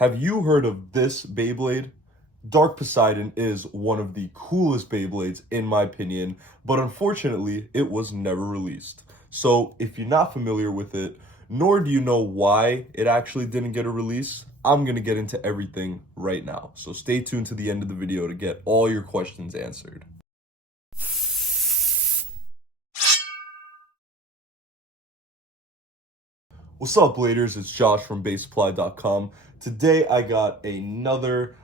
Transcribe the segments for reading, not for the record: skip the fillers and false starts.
Have you heard of this Beyblade? Dark Poseidon is one of the coolest Beyblades in my opinion, but unfortunately, it was never released. So, if you're not familiar with it, nor do you know why it actually didn't get a release, I'm going to get into everything right now. So, stay tuned to the end of the video to get all your questions answered. What's up, Bladers? It's Josh from basesupply.com. Today I got another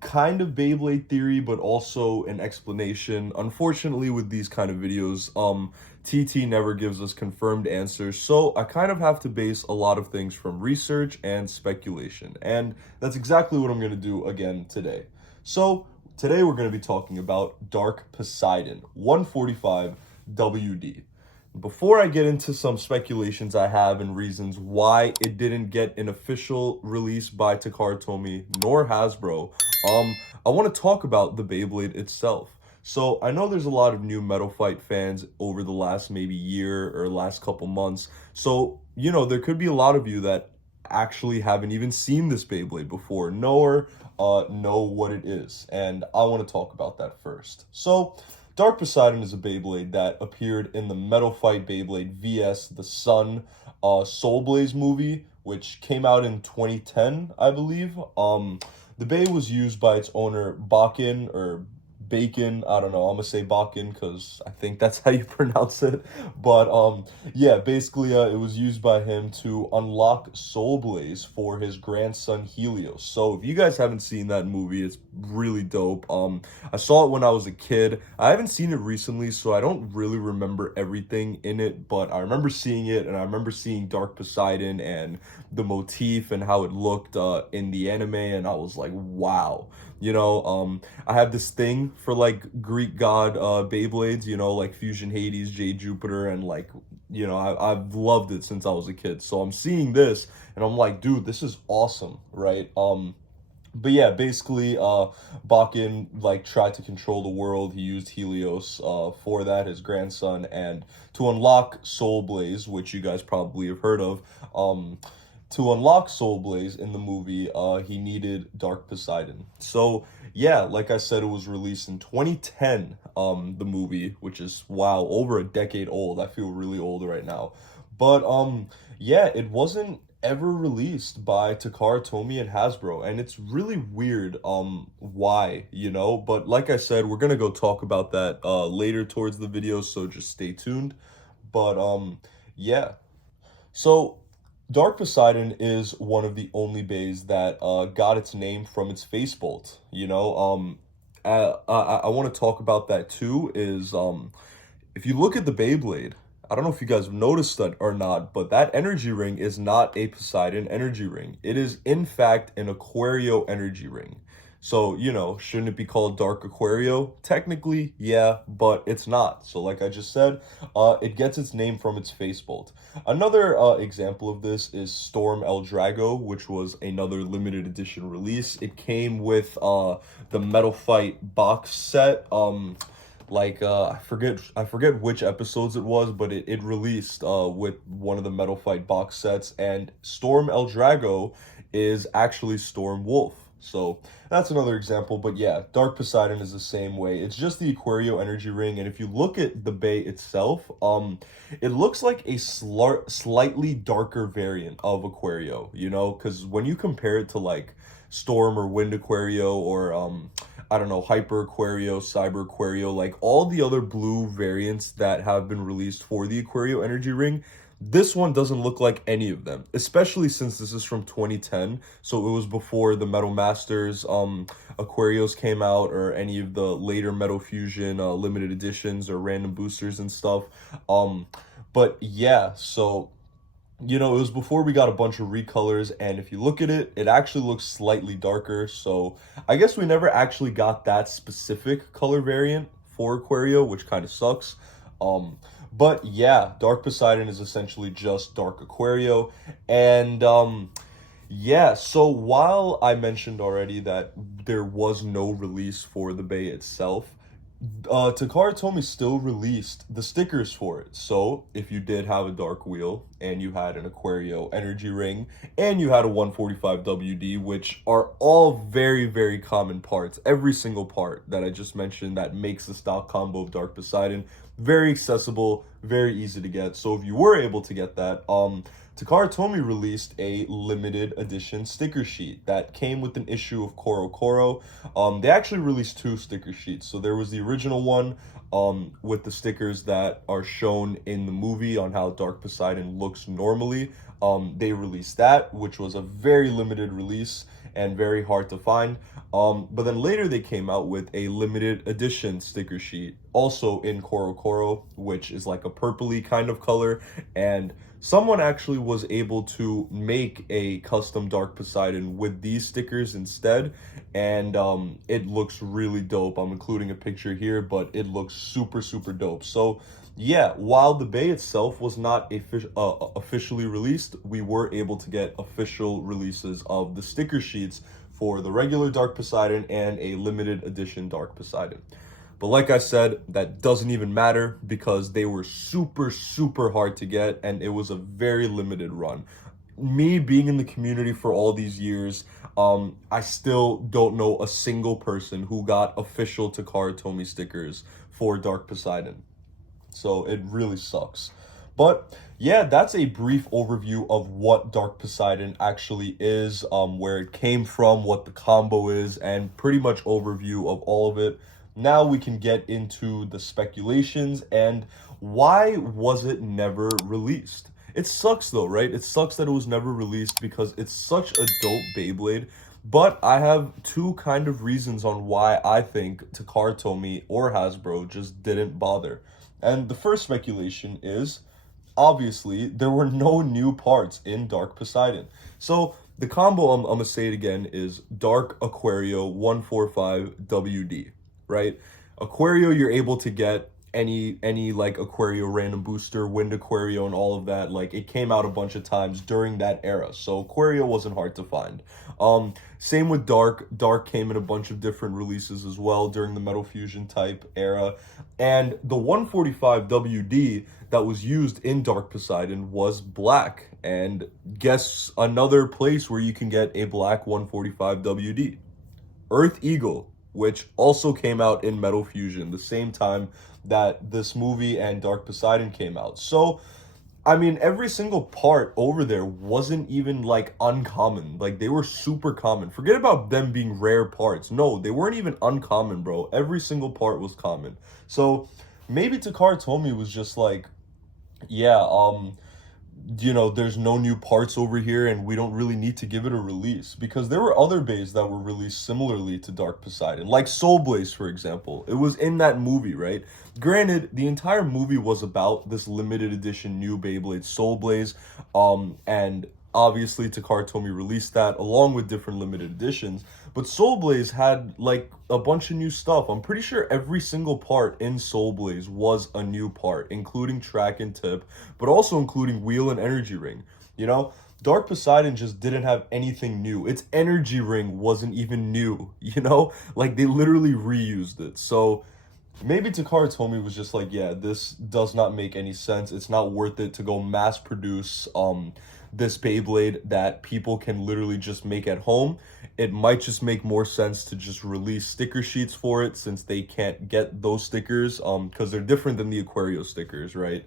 kind of Beyblade theory, but also an explanation. Unfortunately, with these kind of videos, TT never gives us confirmed answers, so I kind of have to base a lot of things from research and speculation, and that's exactly what I'm going to do again today. So today we're going to be talking about Dark Poseidon 145 WD. Before I get into some speculations I have and reasons why it didn't get an official release by Takara Tomy nor Hasbro, I want to talk about the Beyblade itself. So I know there's a lot of new Metal Fight fans over the last maybe year or last couple months. So, there could be a lot of you that actually haven't even seen this Beyblade before, nor know what it is. And I want to talk about that first. So, Dark Poseidon is a Beyblade that appeared in the Metal Fight Beyblade vs. the Sun Soul Blaze movie, which came out in 2010, I believe. The Bey was used by its owner, Bakken, or Bacon, I don't know, I'm gonna say Bakken because I think that's how you pronounce it. But yeah, basically it was used by him to unlock Soul Blaze for his grandson Helios. So if you guys haven't seen that movie, it's really dope. I saw it when I was a kid. I haven't seen it recently, so I don't really remember everything in it, but I remember seeing it, and I remember seeing Dark Poseidon and the motif and how it looked in the anime, and I was like, wow. I have this thing for like Greek god Beyblades, like Fusion Hades, Jade Jupiter, and like, I've loved it since I was a kid. So I'm seeing this and I'm like, dude, this is awesome, right? But yeah, basically, Bakken like tried to control the world. He used Helios for that, his grandson, and to unlock Soul Blaze, which you guys probably have heard of. To unlock Soul Blaze in the movie, he needed Dark Poseidon. So yeah, like I said, it was released in 2010. The movie, which is wow, over a decade old. I feel really old right now, but yeah, it wasn't ever released by Takara Tomy and Hasbro, and it's really weird why, but like I said, we're gonna go talk about that later towards the video, so just stay tuned. But yeah, so Dark Poseidon is one of the only bays that got its name from its face bolt. I want to talk about that too. Is if you look at the Beyblade, I don't know if you guys have noticed that or not, but that energy ring is not a Poseidon energy ring. It is in fact an Aquario energy ring. So, shouldn't it be called Dark Aquario? Technically, yeah, but it's not. So, like I just said, it gets its name from its face bolt. Another example of this is Storm El Drago, which was another limited edition release. It came with the Metal Fight box set. I forget which episodes it was, but it released with one of the Metal Fight box sets, and Storm El Drago is actually Storm Wolf. So that's another example, but yeah, Dark Poseidon is the same way. It's just the Aquario energy ring, and if you look at the Bey itself, it looks like a slightly darker variant of Aquario, because when you compare it to like Storm or Wind Aquario or I don't know, Hyper Aquario, Cyber Aquario, like all the other blue variants that have been released for the Aquario energy ring, this one doesn't look like any of them, especially since this is from 2010. So it was before the Metal Masters Aquarios came out, or any of the later Metal Fusion limited editions or random boosters and stuff. But yeah, so it was before we got a bunch of recolors, and if you look at it, it actually looks slightly darker. So I guess we never actually got that specific color variant for Aquario, which kind of sucks. But yeah, Dark Poseidon is essentially just Dark Aquario. And yeah, so while I mentioned already that there was no release for the Bey itself, Takara Tomy still released the stickers for it. So if you did have a Dark Wheel and you had an Aquario Energy Ring and you had a 145 WD, which are all very, very common parts, every single part that I just mentioned that makes the stock combo of Dark Poseidon, very accessible, very easy to get. So if you were able to get that, Takara Tomy released a limited edition sticker sheet that came with an issue of Koro Koro. They actually released two sticker sheets. So there was the original one with the stickers that are shown in the movie on how Dark Poseidon looks normally. They released that, which was a very limited release and very hard to find. But then later they came out with a limited edition sticker sheet, also in Koro Koro, which is like a purpley kind of color. And someone actually was able to make a custom Dark Poseidon with these stickers instead, and it looks really dope. I'm including a picture here, but it looks super, super dope. So yeah, while the Bay itself was not officially released, we were able to get official releases of the sticker sheets for the regular Dark Poseidon and a limited edition Dark Poseidon. But like I said, that doesn't even matter because they were super, super hard to get and it was a very limited run. Me being in the community for all these years, I still don't know a single person who got official Takara Tomy stickers for Dark Poseidon. So it really sucks. But yeah, that's a brief overview of what Dark Poseidon actually is, where it came from, what the combo is, and pretty much overview of all of it. Now we can get into the speculations and why was it never released? It sucks though, right? It sucks that it was never released because it's such a dope Beyblade. But I have two kind of reasons on why I think Takara Tomy or Hasbro just didn't bother. And the first speculation is, obviously, there were no new parts in Dark Poseidon. So the combo, I'm going to say it again, is Dark Aquario 145 WD, right? Aquario, you're able to get any like Aquario random booster, Wind Aquario, and all of that. Like it came out a bunch of times during that era, so Aquario wasn't hard to find. Same with Dark. Dark came in a bunch of different releases as well during the Metal Fusion type era, and the 145 WD that was used in Dark Poseidon was black. And guess another place where you can get a black 145 WD, Earth Eagle, which also came out in Metal Fusion the same time that this movie and Dark Poseidon came out. So, I mean, every single part over there wasn't even like uncommon. Like they were super common. Forget about them being rare parts. No, they weren't even uncommon, bro. Every single part was common. So maybe Takara Tomy was just like, yeah, there's no new parts over here and we don't really need to give it a release, because there were other bays that were released similarly to Dark Poseidon, like Soul Blaze, for example. It was in that movie, right? Granted, the entire movie was about this limited edition new Beyblade Soul Blaze, and obviously Takara Tomy released that along with different limited editions, but Soul Blaze had like a bunch of new stuff. I'm pretty sure every single part in Soul Blaze was a new part, including track and tip, but also including wheel and energy ring. Dark Poseidon just didn't have anything new. Its energy ring wasn't even new, like they literally reused it. So maybe Takara Tomy was just like, yeah, this does not make any sense. It's not worth it to go mass produce this Beyblade that people can literally just make at home. It might just make more sense to just release sticker sheets for it, since they can't get those stickers because they're different than the Aquario stickers, right?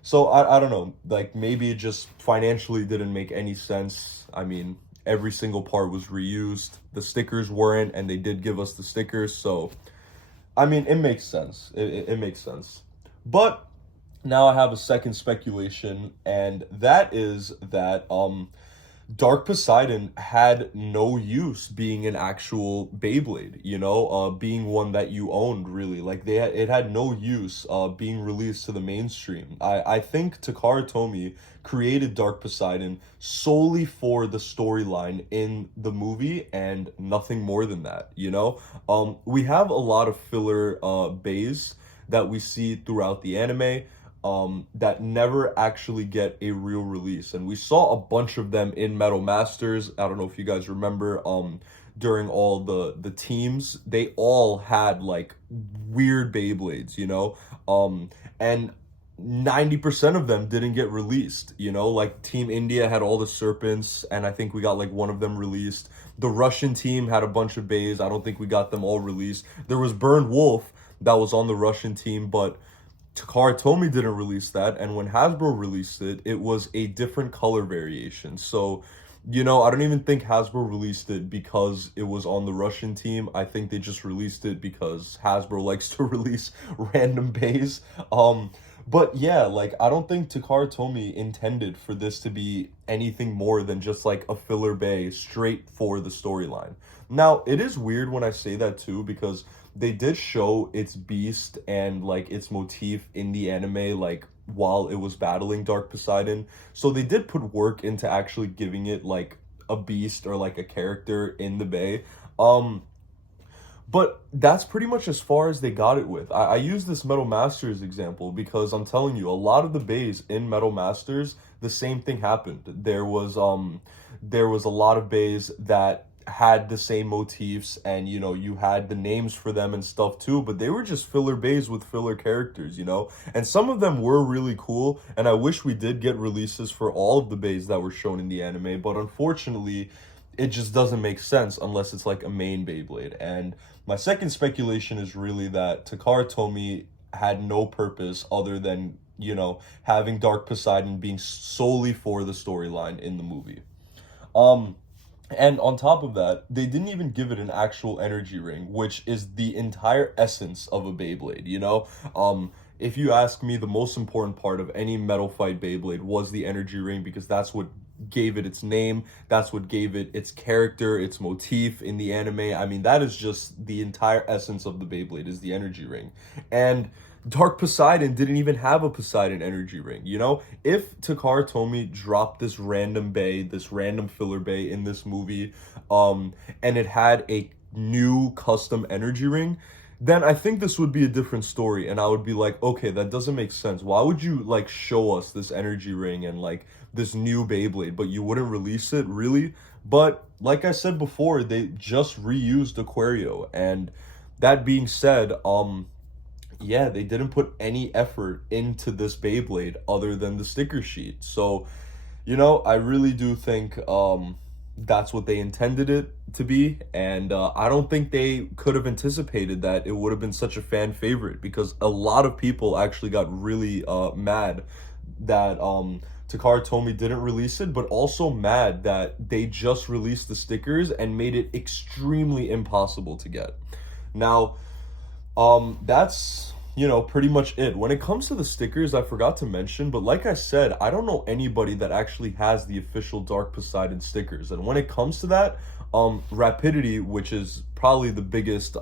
So I don't know, like maybe it just financially didn't make any sense. I mean, every single part was reused. The stickers weren't, and they did give us the stickers, so I mean, it makes sense. It makes sense. But now I have a second speculation, and that is that Dark Poseidon had no use being an actual Beyblade, being one that you owned, really. Like it had no use being released to the mainstream. I think Takara Tomy created Dark Poseidon solely for the storyline in the movie and nothing more than that, We have a lot of filler bays that we see throughout the anime. that never actually get a real release. And we saw a bunch of them in Metal Masters. I don't know if you guys remember, during all the teams, they all had like weird Beyblades, you know? And 90% of them didn't get released, you know? Like Team India had all the serpents, and I think we got like one of them released. The Russian team had a bunch of bays. I don't think we got them all released. There was Burned Wolf that was on the Russian team, but Takara Tomy didn't release that, and when Hasbro released it, it was a different color variation. So, you know, I don't even think Hasbro released it because it was on the Russian team. I think they just released it because Hasbro likes to release random bays. But yeah, like I don't think Takara Tomy intended for this to be anything more than just like a filler bay straight for the storyline. Now, it is weird when I say that too, because they did show its beast and like its motif in the anime, like while it was battling Dark Poseidon. So they did put work into actually giving it like a beast or like a character in the bay. But that's pretty much as far as they got it with. I use this Metal Masters example because I'm telling you, a lot of the bays in Metal Masters, the same thing happened. There was a lot of bays that had the same motifs, and you know, you had the names for them and stuff too, but they were just filler bays with filler characters, you know? And some of them were really cool, and I wish we did get releases for all of the bays that were shown in the anime, but unfortunately it just doesn't make sense unless it's like a main Beyblade. And my second speculation is really that Takara Tomy had no purpose other than, you know, having Dark Poseidon being solely for the storyline in the movie. And on top of that, they didn't even give it an actual energy ring, which is the entire essence of a Beyblade, you know? If you ask me, the most important part of any Metal Fight Beyblade was the energy ring, because that's what gave it its name, that's what gave it its character, its motif in the anime. I mean, that is just the entire essence of the Beyblade, is the energy ring. And Dark Poseidon didn't even have a Poseidon energy ring, you know? If Takara Tomy dropped this random bay, this random filler bay in this movie, and it had a new custom energy ring, then I think this would be a different story, and I would be like, okay, that doesn't make sense. Why would you like show us this energy ring and like this new Beyblade, but you wouldn't release it, really? But like I said before, they just reused Aquario, and that being said, yeah, they didn't put any effort into this Beyblade other than the sticker sheet. So, you know, I really do think that's what they intended it to be, and I don't think they could have anticipated that it would have been such a fan favorite, because a lot of people actually got really mad that Takara Tomy didn't release it, but also mad that they just released the stickers and made it extremely impossible to get. Now, that's, you know, pretty much it. When it comes to the stickers, I forgot to mention, but like I said, I don't know anybody that actually has the official Dark Poseidon stickers. And when it comes to that, Rapidity, which is probably the biggest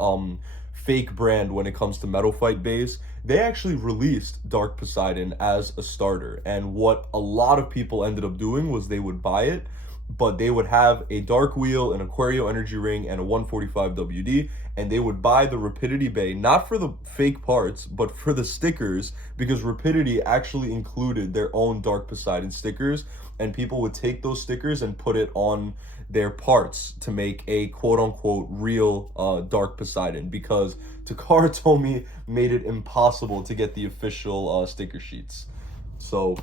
fake brand when it comes to Metal Fight base, they actually released Dark Poseidon as a starter. And what a lot of people ended up doing was they would buy it, but they would have a Dark Wheel, an Aquario Energy Ring, and a 145 WD, and they would buy the Rapidity Bay, not for the fake parts, but for the stickers, because Rapidity actually included their own Dark Poseidon stickers, and people would take those stickers and put it on their parts to make a quote-unquote real Dark Poseidon, because Takara Tomy made it impossible to get the official sticker sheets. So,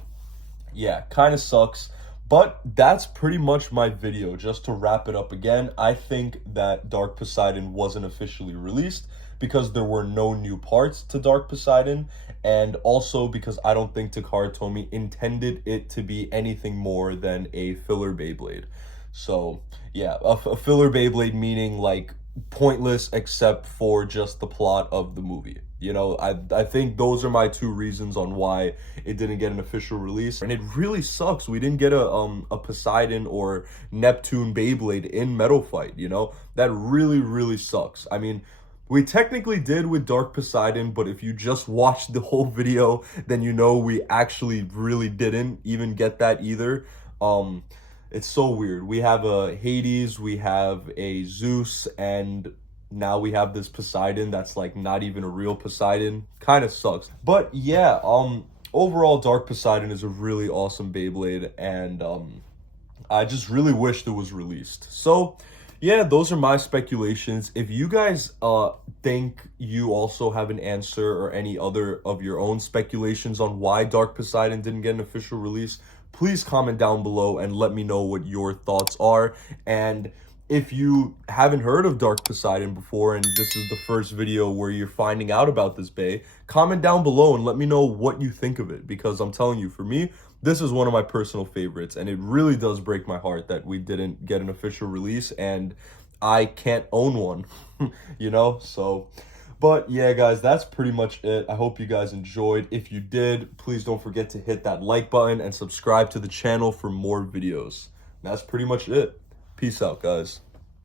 yeah, kind of sucks. But that's pretty much my video. Just to wrap it up again, I think that Dark Poseidon wasn't officially released because there were no new parts to Dark Poseidon, and also because I don't think Takara Tomy intended it to be anything more than a filler Beyblade. So, yeah, a filler Beyblade meaning like pointless except for just the plot of the movie. You know, I think those are my two reasons on why it didn't get an official release. And it really sucks we didn't get a Poseidon or Neptune Beyblade in Metal Fight, you know? That really, really sucks. I mean, we technically did with Dark Poseidon, but if you just watched the whole video, then you know we actually really didn't even get that either. It's so weird. We have a Hades, we have a Zeus, and now we have this Poseidon that's like not even a real Poseidon. Kind of sucks. But yeah, overall, Dark Poseidon is a really awesome Beyblade, and I just really wished it was released. So, yeah, those are my speculations. If you guys think you also have an answer or any other of your own speculations on why Dark Poseidon didn't get an official release, please comment down below and let me know what your thoughts are. And if you haven't heard of Dark Poseidon before and this is the first video where you're finding out about this bay, comment down below and let me know what you think of it, because I'm telling you, for me, this is one of my personal favorites, and it really does break my heart that we didn't get an official release and I can't own one, you know? So, but yeah, guys, that's pretty much it. I hope you guys enjoyed. If you did, please don't forget to hit that like button and subscribe to the channel for more videos. That's pretty much it. Peace out, guys.